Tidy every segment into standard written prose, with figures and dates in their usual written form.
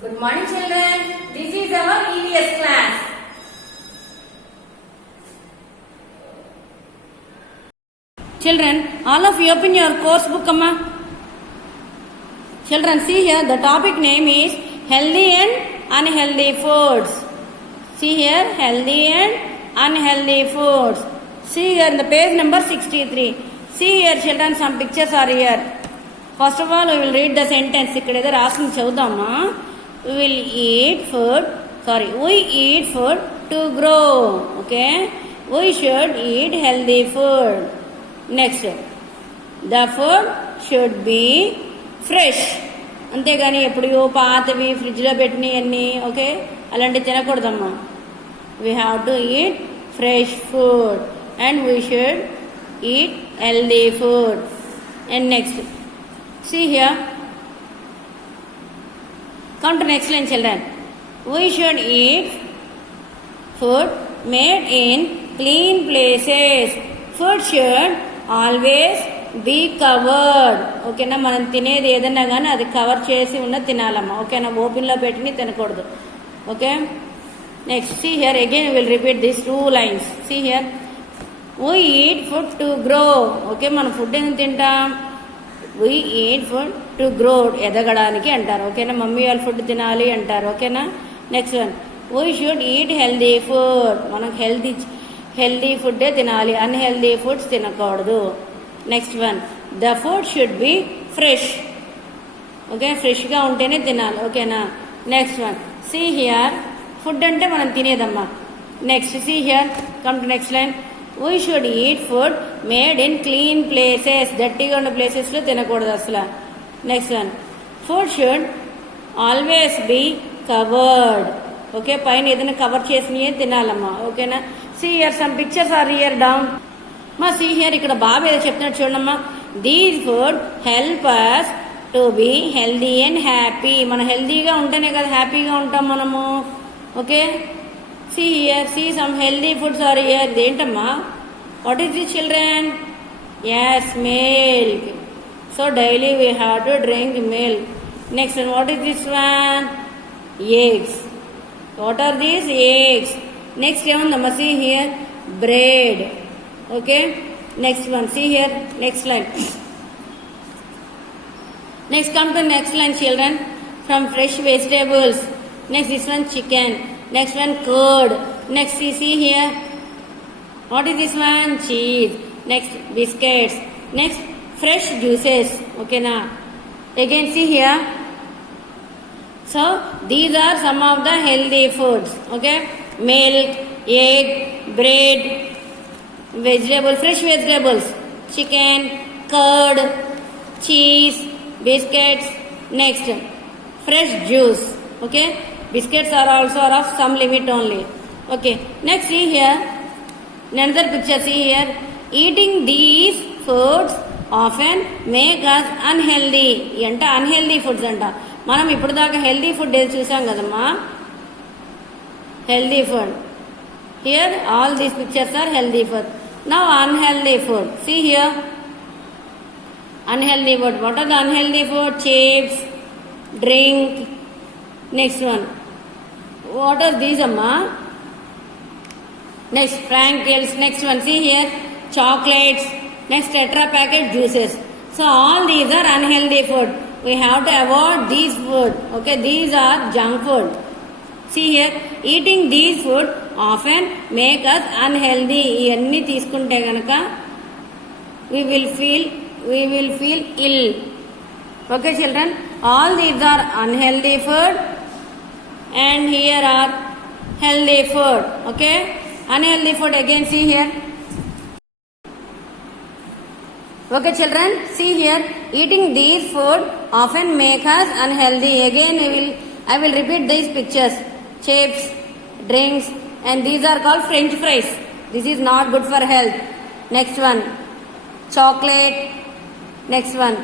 Good morning, children. This is our EVS class. Children, all of you open your course book, Amma. Children, see here, the topic name is healthy and unhealthy foods. See here, healthy and unhealthy foods. See here, the page number 63. See here, children, some pictures are here. First of all, we will read the sentence. ikkada raasini chadudama. We eat food to grow. Okay, we should eat healthy food. Next, the food should be fresh. అంతేగాని ఎప్పుడో పాతవి ఫ్రిడ్జ్లో పెట్టినవన్నీ okay అలాంటివి తినకూడదమ్మా. We have to eat fresh food and we should eat healthy food. And next, see here, come to next line, children. We should eat food made in clean places. Food should always be covered. ఓకేనా, మనం తినేది ఏదన్నా కానీ అది cover చేసి ఉన్న తినాలమ్మా. ఓకేనా, ఓపెన్లో పెట్టిని తినకూడదు. Okay, next see here again will repeat this 2 lines. See here, we eat food to grow. Okay, మనం ఫుడ్ ఎందుకు తింటాం? we eat food to grow, ఎదగడానికి అంటారు. ఓకేనా, మమ్మీ వాళ్ళు ఫుడ్ తినాలి అంటారు. ఓకేనా, next one, we should eat healthy food. మనం హెల్దీ ఫుడ్డే తినాలి, అన్హెల్దీ ఫుడ్స్ తినకూడదు. Next one, the food should be fresh. Okay, ఫ్రెష్గా ఉంటేనే తినాలి. ఓకేనా, next one, see here, food అంటే మనం తినేదమ్మా. Next see here, come to next line, we should eat food made in clean places. డర్టీగా ఉన్న ప్లేసెస్లో తినకూడదు అసలు. Next one, food should always be covered. Okay, పైన ఏదైనా కవర్ చేసినవే తినాలమ్మా. ఓకేనా, see here some pictures are here down. మా సీ హియర్, ఇక్కడ బాబు ఏదో చెప్తున్నట్టు చూడమ్మా. These food help us to be healthy and happy. మనం హెల్దీగా ఉంటేనే కదా హ్యాపీగా ఉంటాం మనము. Okay, see here, see some healthy foods are here. ఇదేంటమ్మా? What is this children? Yes, milk. So daily we have to drink milk. Next one, what is this one? Eggs. What are these? Eggs. Next ఏముందమ్మా? See here, bread. Okay, next one, see here, next line. Next, come to next line, children. From fresh vegetables. Next, this one, chicken. Next one, curd. Next, see here, what is this one? Cheese. Next, biscuits. Next, fresh juices. Okay, now again see here. So these are some of the healthy foods. Okay, milk, egg, bread, fresh vegetables, chicken, curd, cheese, biscuits. Next, fresh juice. Okay, biscuits are also of some limit only. Okay, next see here, another picture. See here, eating these foods often make us unhealthy. anta unhealthy foods anta. మనం ఇప్పుడు దాకా healthy food ఏది చూసాం కదమ్మా, healthy food. Here all these pictures are healthy food. Now unhealthy food. See here, unhealthy food. What are the unhealthy food? Chips, drink. Next one, what are these amma? Next, Frankels. Next one, see here, chocolates. Next, Tetra packet juices. So all these are unhealthy food. We have to avoid these food. Okay, these are junk food. See here, eating these food often make us unhealthy. ఇవన్నీ తీసుకుంటే కనుక we will feel ill. Okay, children, all these are unhealthy food and here are healthy food. Okay, unhealthy food again, see here. Okay, children, see here, eating these food often make us unhealthy. Again I will repeat these pictures. Chips, drinks, and these are called French fries. This is not good for health. Next one, chocolate. Next one,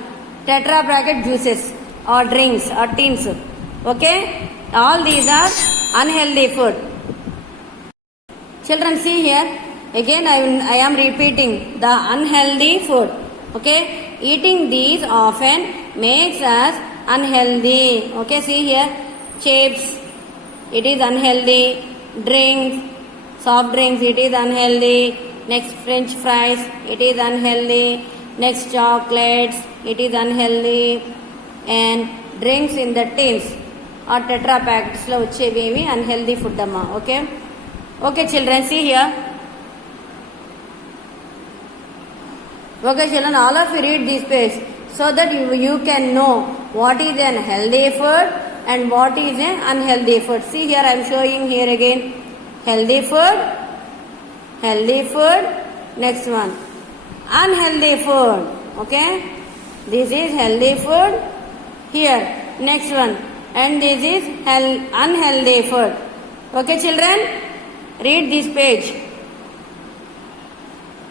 Tetra packet juices or drinks or tins. Okay, all these are unhealthy food. Children, see here, again I am repeating the unhealthy food. Okay, eating these often makes us unhealthy. Okay, see here, chips, it is unhealthy. Drinks, soft drinks, it is unhealthy. Next French fries, it is unhealthy. Next chocolates, it is unhealthy. And drinks in the tins or tetra packs lo vachchevi unhealthy food amma. Okay, okay children, see here. Okay children, all of you read this page so that you can know what is an healthy food and what is an unhealthy food. See here, I am showing here again. Healthy food, healthy food. Next one, unhealthy food. Okay, this is healthy food here. Next one, and this is unhealthy food. Okay children, read this page.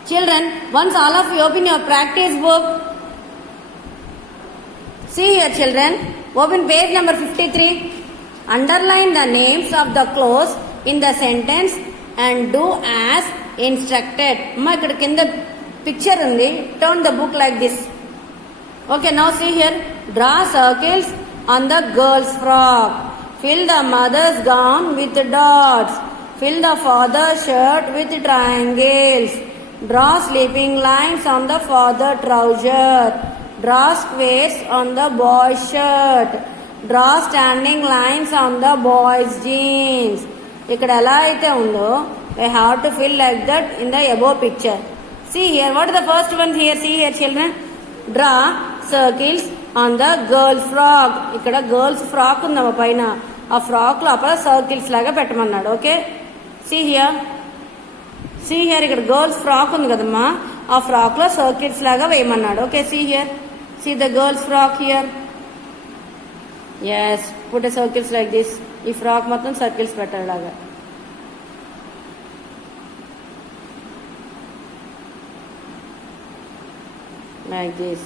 Children, once all of you open your practice book. See here children, open page number 53. Underline the names of the clothes in the sentence and do as instructed. Amma ikkada kinda picture undi. Turn the book like this. Okay, now see here. Draw circles on the girl's frock. Fill the mother's gown with dots. Fill the father's shirt with triangles. Draw sleeping lines on the father trouser. Draw squares on the boy's shirt. Draw standing lines on the boy's jeans. Ikkada ela aithe undo, we have to fill like that in the above picture. See here, what is the first one here? See here children. Draw circles on the girl's frock. Ikkada girl's frock undamma paina. Aa frock lopala circles laga pettamannadu. Okay, see here. See here, ikkada girl's frock undi kadamma. Aa frock lo circles laga veyamannadu. Okay, see here. See the girl's frock here. Yes, put a circles like this. Ee frock mottham circles pettalaga. Like this.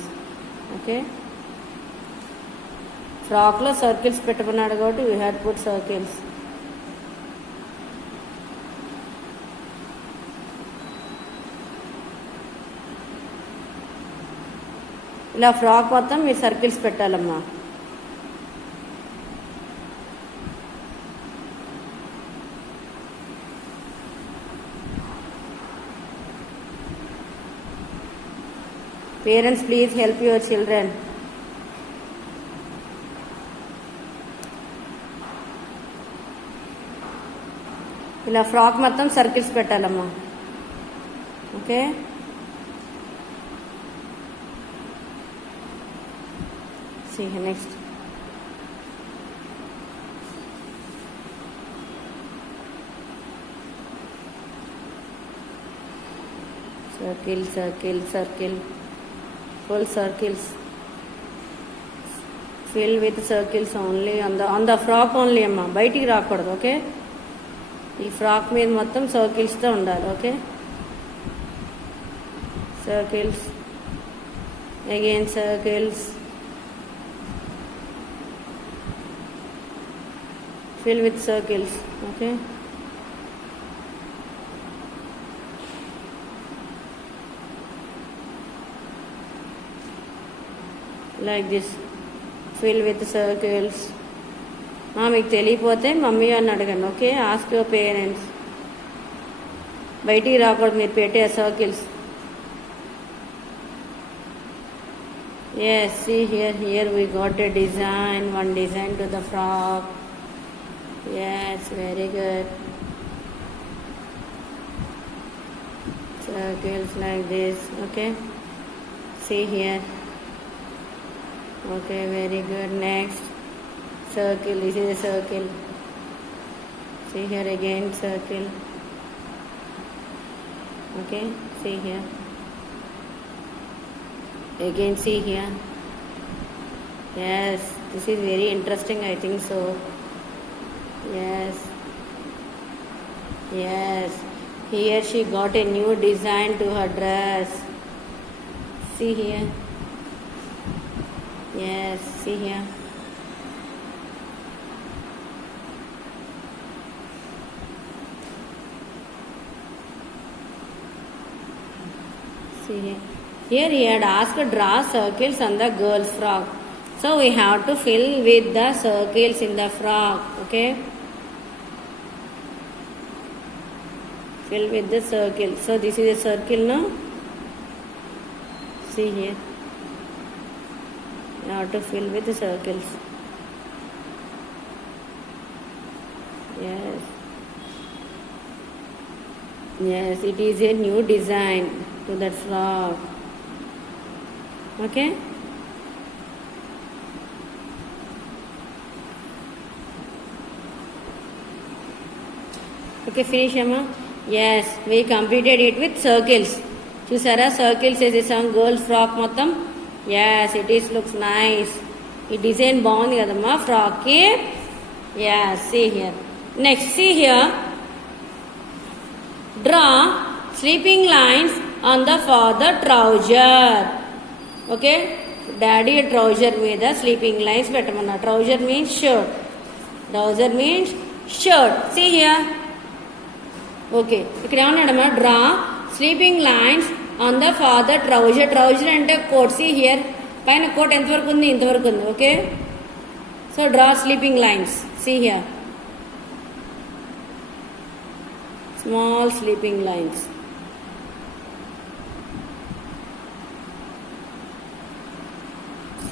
Okay, frock lo circles pettamannadu kabatti we had put circles. ఇలా frock మొత్తం మీరు circles పెట్టాలమ్మా. Parents please help your children. ఇలా frock మొత్తం circles పెట్టాలమ్మా. Okay, see here next. Circle, circle, circle. Full circles. Fill with circles only on the frock only amma. బయటికి రాకూడదు. Okay, ఈ ఫ్రాక్ మీద మొత్తం సర్కిల్స్ తో ఉండాలి. Okay, circles, again circles. Fill with circles. Okay, like this. Fill with circles. మీకు తెలియపోతే mummy అని అడగండి. Okay, ask your parents. బయటికి రాకూడదు మీరు పెట్టే circles. Yes, see here we got a design, one design to the frock. Yes, very good. Circles like this. Okay, see here. Okay, very good. Next circle, this is a circle. See here again, circle. Okay, see here again, see here. Yes, this is very interesting, I think so. Yes, yes, here she got a new design to her dress. See here. Yes, see here. See here. Here he had asked draw circles on the girl's frock. So we have to fill with the circles in the frock. Okay. Fill with the circle. So this is a circle now. See here. You have to fill with the circles. Yes. Yes, it is a new design to that frock. Okay. Okay, finish, Amma. Yes, we completed it with circles. Chusara circles is some girls frock మొత్తం. Yes, it is looks nice. ఈ design బాగుంది కదమ్మా frock కి. Yes, see here. Next, see here. Draw sleeping lines on the father trouser. Okay, daddy trouser మీద sleeping lines పెట్టమన్నా. Trouser means shirt. Trouser means shirt. See here. Okay, ఇక్కడ ఏమన్నాడమ్మా draw sleeping lines on the father trouser. Trouser అంటే coat. See here, పైన coat ఎంతవరకు ఉంది? ఇంతవరకు ఉంది. Okay, so draw sleeping lines. See here, small sleeping lines.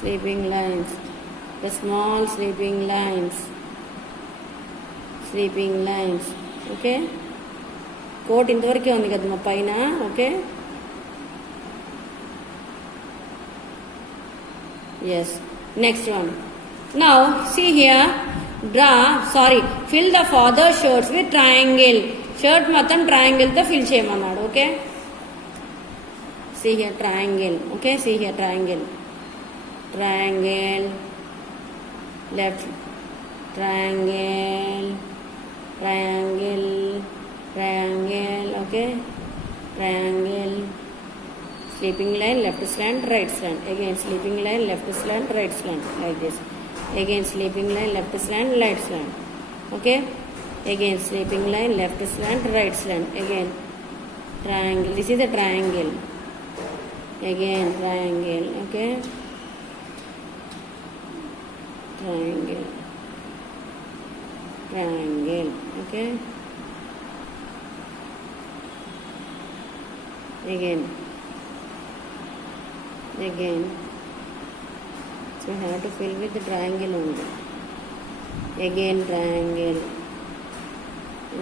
Sleeping lines, the small sleeping lines. Sleeping lines. Okay, coat ఇంతవరకే ఉంది కదా మా పైన. Okay, yes. Next one. Now see here, fill the father shirts with triangle. Shirt మొత్తం ట్రయాంగిల్తో fill చేయమన్నాడు. Okay, see here triangle. Okay, see here triangle. Triangle, left, triangle, triangle, triangle. Okay, triangle. Sleeping line, left slant, right slant. Again sleeping line, left slant, right slant, like this. Again sleeping line, left slant, right slant. Okay, again sleeping line, left slant, right slant. Again triangle. This is a triangle. Again triangle. Okay, triangle, triangle. Okay, again. So you have to fill with the triangle only. Again triangle.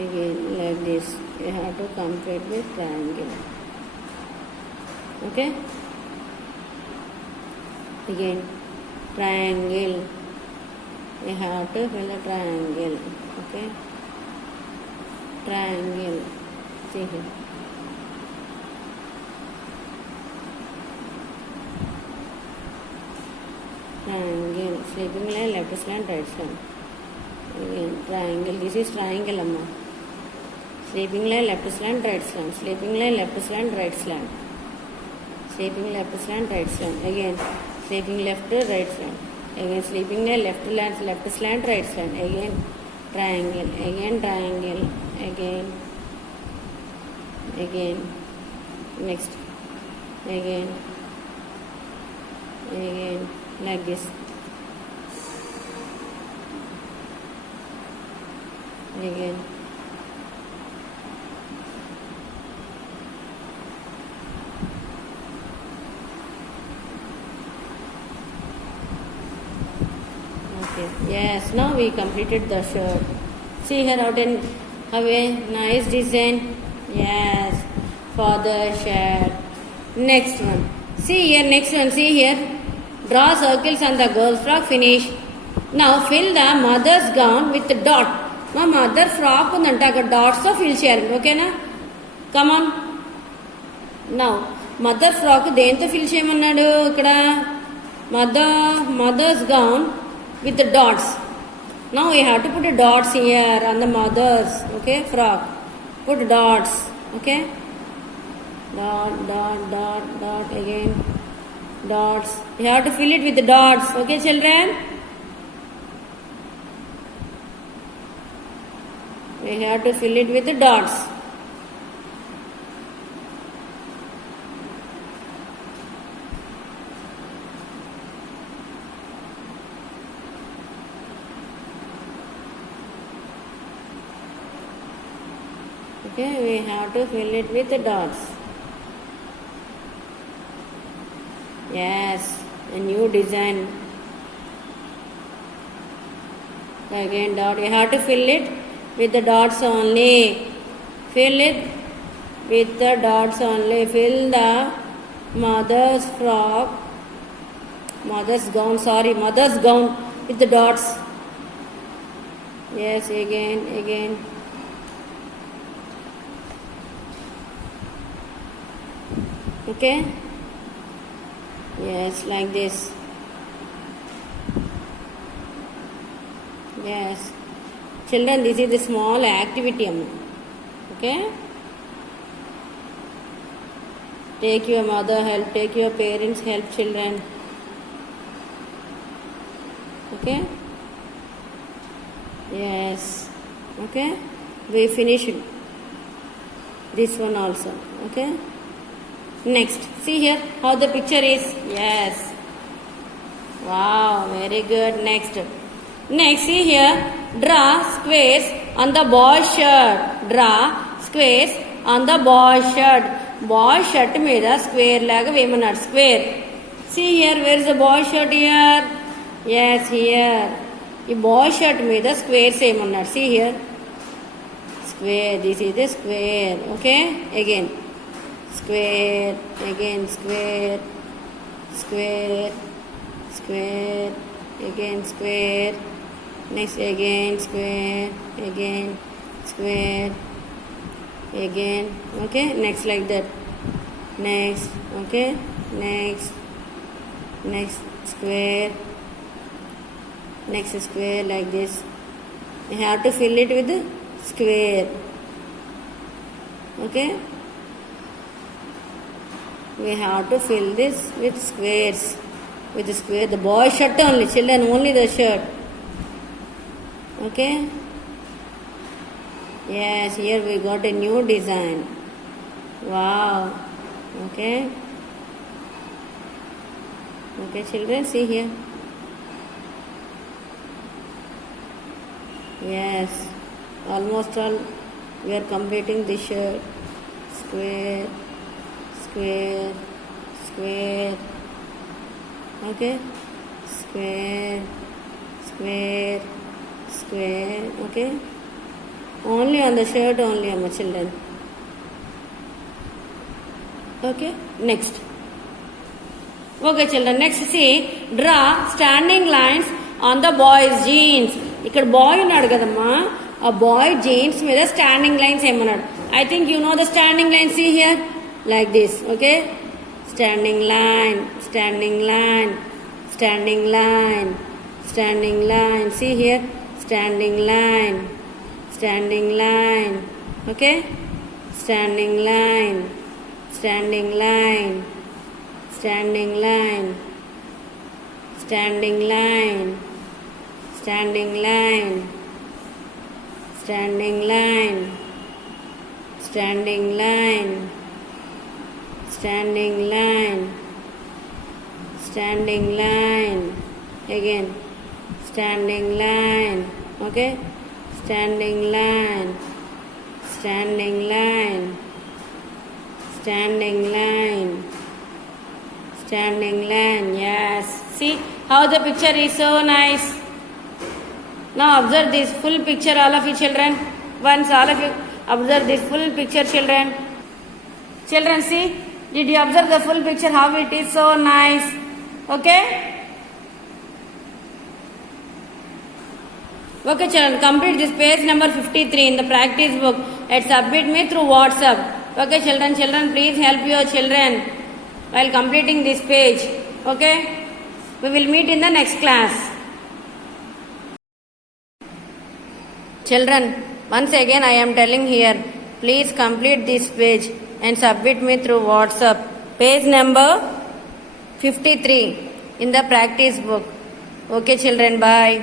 Again like this. You have to complete with triangle. Okay, again triangle. You have to fill a triangle. Okay, triangle. See here. Triangle. Sleeping line, left slant, right slant. Again triangle. This is triangle, amma. Sleeping line, left slant, right slant. Sleeping line, left slant, right slant. Sleeping left slant, right slant. Again sleeping left, right slant. Again sleeping line, left slant, right slant. Again triangle. Again triangle. Again. Next. Again. Like this. Again. Okay. Yes, now we completed the shirt. See here how a nice design. Yes, for the shirt. Next one. See here, next one. See here. Draw circles on the girl's frock. Finish. Now fill the mother's gown with dot. మా mother frock ఉందంటే అక్కడ డాట్స్తో fill చేయాలి. ఓకేనా? Come on. Now mother frock దేంతో fill చేయమన్నాడు ఇక్కడ? Mother's gown with the dots. Now we have to put the dots here on the mother's, okay, frock. Put dots. Okay, dot again. Dots. You have to fill it with the dots. Okay, children? We have to fill it with the dots. Okay, we have to fill it with the dots. Yes, a new design. Again dot. We have to fill it with the dots only. Fill it with the dots only. Fill the mother's frock, mother's gown with the dots. Yes, again. Okay. Yes, like this. Yes. Children, this is a small activity. Okay. Take your mother help, take your parents help, children. Okay. Yes. Okay. We finished this one also. Okay. Next, see here how the picture is. Yes. Wow, very good. Next, see here. Draw squares on the boy's shirt. Draw squares on the boy's shirt. Boy's shirt మీద square లాగా వేయమన్నాడు. Square. See here, where is the boy's shirt here? Yes, here. ఈ boy shirt మీద squares వేయమన్నాడు. See here. Square. This is the square. Okay. Again. Square, again square, square, square, again square, next again square, again square, again, okay, next like that, next, okay, next square, next square like this. You have to fill it with the square, okay. We have to fill this with squares. With the square, the boy shirt only, children, only the shirt. Okay. Yes, here we got a new design. Wow. Okay. Okay, children, see here. Yes, almost all we are completing this shirt. Square. Square, square, okay, square, square, square, okay, only on the shirt only, my children. Okay, next. Okay, children, next see, draw standing lines on the boy's jeans. ఇక్కడ bye ఉన్నాడు కదమ్మా, ఆ bye jeans మీద standing lines ఏమన్నాడు. I think you know the standing lines. See here. Like this, okay, standing line, standing line, standing line, standing line. See here, standing line, standing line, okay, standing line, standing line, standing line, standing line, standing line, standing line, standing line, standing line, standing line, again, standing line, okay, standing line, standing line, standing line, standing line. Yes, see how the picture is so nice. Now observe this full picture, all of you children. Once all of you observe this full picture, children. Children, see, did you observe the full picture, how it is so nice? Okay? Okay, children, complete this page number 53 in the practice book and submit me through WhatsApp. Okay, children, please help your children while completing this page. Okay? We will meet in the next class. Children, once again I am telling here, please complete this page and submit me through WhatsApp. Page number 53 in the practice book. Okay, children, bye.